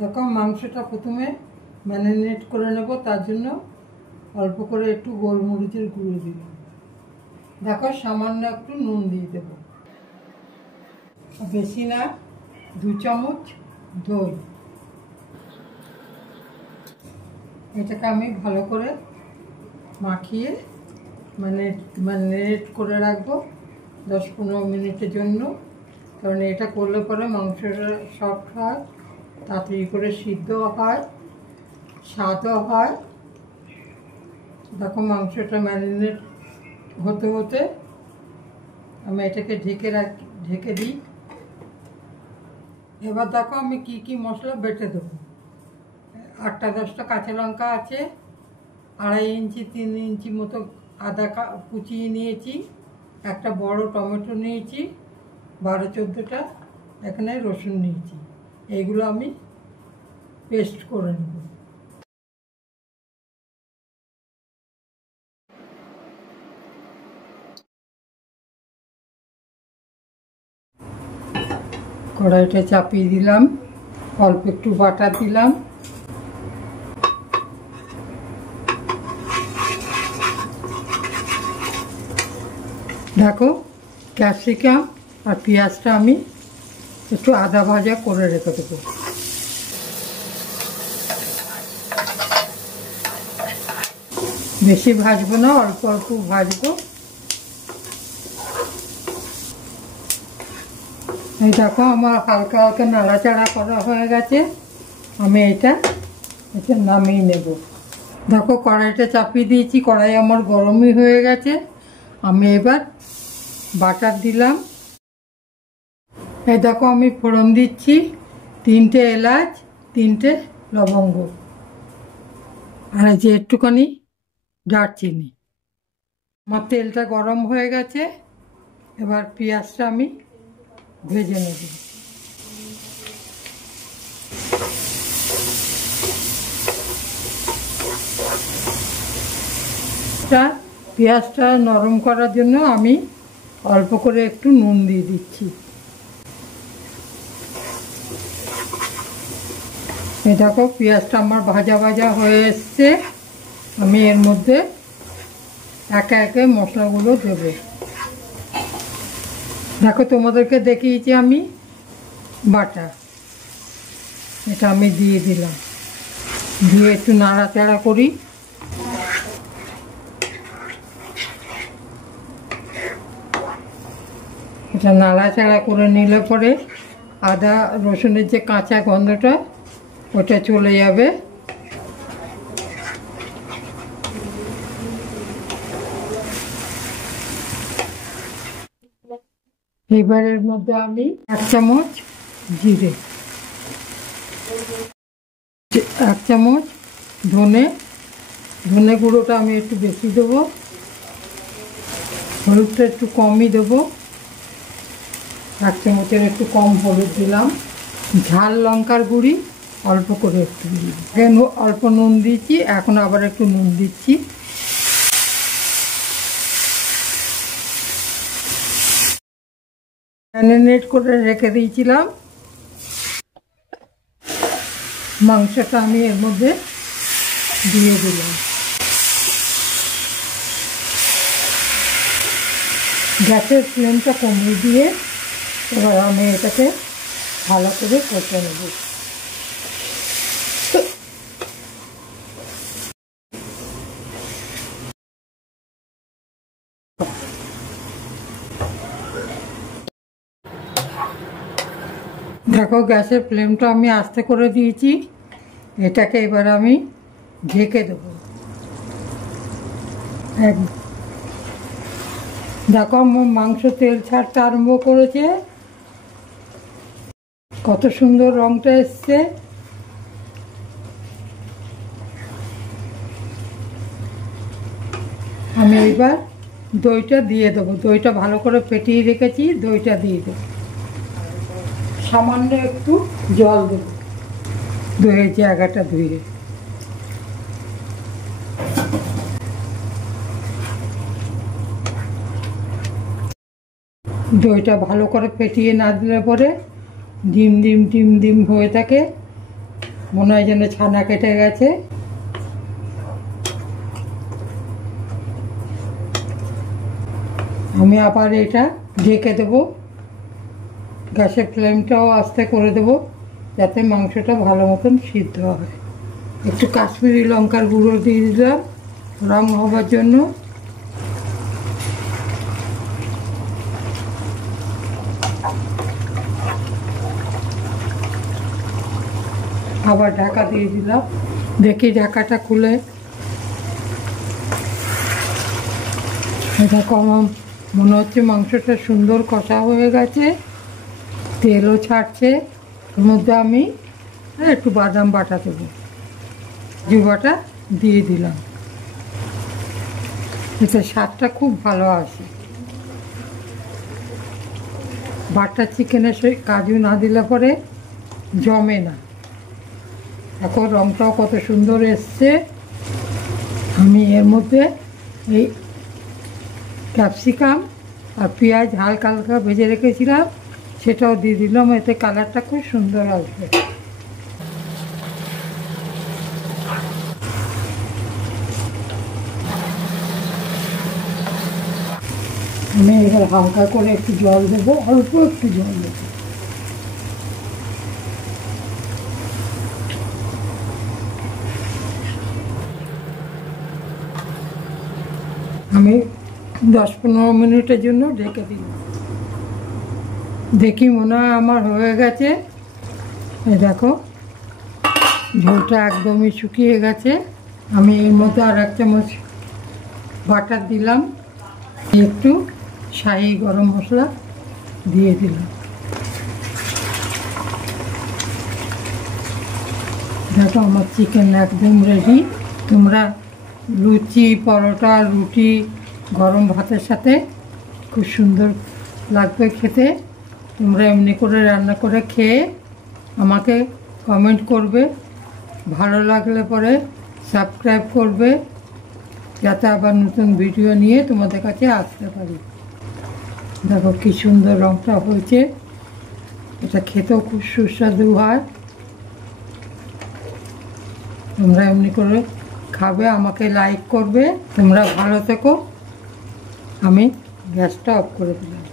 দেখো মাংসটা প্রথমে ম্যারিনেট করে নেব, তার জন্য অল্প করে একটু গোলমরিচের গুঁড়ো দিলাম। দেখো সামান্য একটু নুন দিয়ে দেব, বেশি না, 2 চামচ দই। এটাকে আমি ভালো করে মাখিয়ে ম্যারিনেট করে রাখবো 10-15 মিনিটের জন্য। কারণ এটা করলে পরে মাংসটা সফট হয়, তাড়াতাড়ি করে সিদ্ধ হয়, স্বাদও হয়। দেখো মাংসটা ম্যারিনেট হতে হতে আমি এটাকে ঢেকে দিই। এবার দেখো আমি কি কি মশলা বেটে দেবো। 8-10টা কাঁচা লঙ্কা আছে, 2.5 ইঞ্চি 3 ইঞ্চি মতো আদা কুচিয়ে নিয়েছি, একটা বড় টমেটো নিয়েছি, 12-14টা এখানে রসুন নিয়েছি। এইগুলো আমি পেস্ট করে নেব। কড়াইটা চাপিয়ে দিলাম, অল্প একটু বাটার দিলাম, দেখো ক্যাপসিকাম আর পেঁয়াজটা আমি একটু আদা ভাজা করে রেখে দেবো। বেশি ভাজবো না, অল্প অল্প ভাজবো। এই দেখো আমার হালকা হালকা নাড়াচাড়া করা হয়ে গেছে, আমি এটা নামিয়ে নেব। দেখো কড়াইটা চাপিয়ে দিয়েছি, কড়াই আমার গরমই হয়ে গেছে। আমি এবার বাটার দিলাম। এই দেখো আমি ফোড়ন দিচ্ছি, 3টে এলাচ, 3টে লবঙ্গ, আর যে একটুখানি দারচিনি। আমার তেলটা গরম হয়ে গেছে, এবার পেঁয়াজটা আমি ভেজে নেব। পেঁয়াজটা নরম করার জন্য আমি অল্প করে একটু নুন দিয়ে দিচ্ছি। এই দেখো পেঁয়াজটা আমার ভাজা ভাজা হয়ে এসছে, আমি এর মধ্যে একে একে মশলাগুলো দেব। দেখো তোমাদেরকে দেখিয়েছি আমি বাটা, এটা আমি দিয়ে দিলাম, দিয়ে একটু নাড়াচাড়া করি। এটা নাড়াচাড়া করে নিলে পরে আদা রসুনের যে কাঁচা গন্ধটা ওটা চলে যাবে। এবারের মধ্যে আমি 1 চামচ জিরে, 1 চামচ ধনে গুঁড়োটা আমি একটু বেশি দেবো, হলুদটা একটু কমই দেবো, 1 চামচের একটু কম হলুদ দিলাম। ঝাল লঙ্কার গুঁড়ি অল্প করে একটু দিলাম, অল্প নুন দিচ্ছি, এখন আবার একটু নুন দিচ্ছি। ম্যারিনেট করে রেখে দিয়েছিলাম মাংসটা আমি এর মধ্যে দিয়ে দিলাম। গ্যাসের ফ্লেমটা কমিয়ে দিয়ে এবার আমি এটাকে ভালো করে কষে নেব। দেখো গ্যাসের ফ্লেমটা আমি আস্তে করে দিয়েছি, এটাকে এবার আমি ঢেকে দেবো। দেখো আমার মাংস তেল ছাড়তে আরম্ভ করেছে, কত সুন্দর রংটা এসছে। আমি এবার দইটা দিয়ে দেবো, দইটা ভালো করে ফেটিয়ে রেখেছি, দইটা দিয়ে দেবো। সামান্য একটু জল দেবো দইয়ের জায়গাটা ধুয়ে। দইটা ভালো করে ফেটিয়ে না দিলে পরে ডিম ডিম হয়ে থাকে, মনে হয় যেন ছানা কেটে গেছে। আমি আবার এটা ঢেকে দেবো, গ্যাসের ফ্লেমটাও আস্তে করে দেবো যাতে মাংসটা ভালো মতন সিদ্ধ হয়। একটু কাশ্মীরি লঙ্কার গুঁড়ো দিয়ে দিলাম রং হবার জন্য। আবার ঢাকা দিয়ে দিলাম। দেখি ঢাকাটা খুলে, এটা কম মনে হচ্ছে মাংসটা সুন্দর কষা হয়ে গেছে, তেলও ছাড়ছে। এর মধ্যে আমি একটু বাদাম বাটা দেবো, কাজু বাটা দিয়ে দিলাম, এতে স্বাদটা খুব ভালো আসে। বাটার চিকেনে সে কাজু না দিলে পরে জমে না। এখন রঙটাও কত সুন্দর এসছে। আমি এর মধ্যে এই ক্যাপসিকাম আর পেঁয়াজ হালকা হালকা ভেজে রেখেছিলাম, সেটাও দিয়ে দিলাম, এতে কালারটা খুব সুন্দর আসবে। আমি এবার হালকা করে একটু জল দেবো, অল্প একটু জল দেবো। আমি 10-15 মিনিটের জন্য ঢেকে দিলাম। দেখি মনে হয় আমার হয়ে গেছে। এই দেখো ঝোলটা একদমই শুকিয়ে গেছে। আমি এর মধ্যে আর 1 চামচ বাটার দিলাম, একটু শাহি গরম মশলা দিয়ে দিলাম। দেখো আমার চিকেন একদম রেডি। তোমরা লুচি, পরোটা, রুটি, গরম ভাতের সাথে খুব সুন্দর লাগবে খেতে। তোমরা এমনি করে রান্না করে খেয়ে আমাকে কমেন্ট করবে, ভালো লাগলে পরে সাবস্ক্রাইব করবে, যাতে আবার নতুন ভিডিও নিয়ে তোমাদের কাছে আসতে পারি। দেখো কি সুন্দর রঙটা হয়েছে, এটা খেতেও খুব সুস্বাদু হয়। তোমরা এমনি করে খাবে, আমাকে লাইক করবে। তোমরা ভালো থেকো। আমি গ্যাসটা অফ করে দিলাম।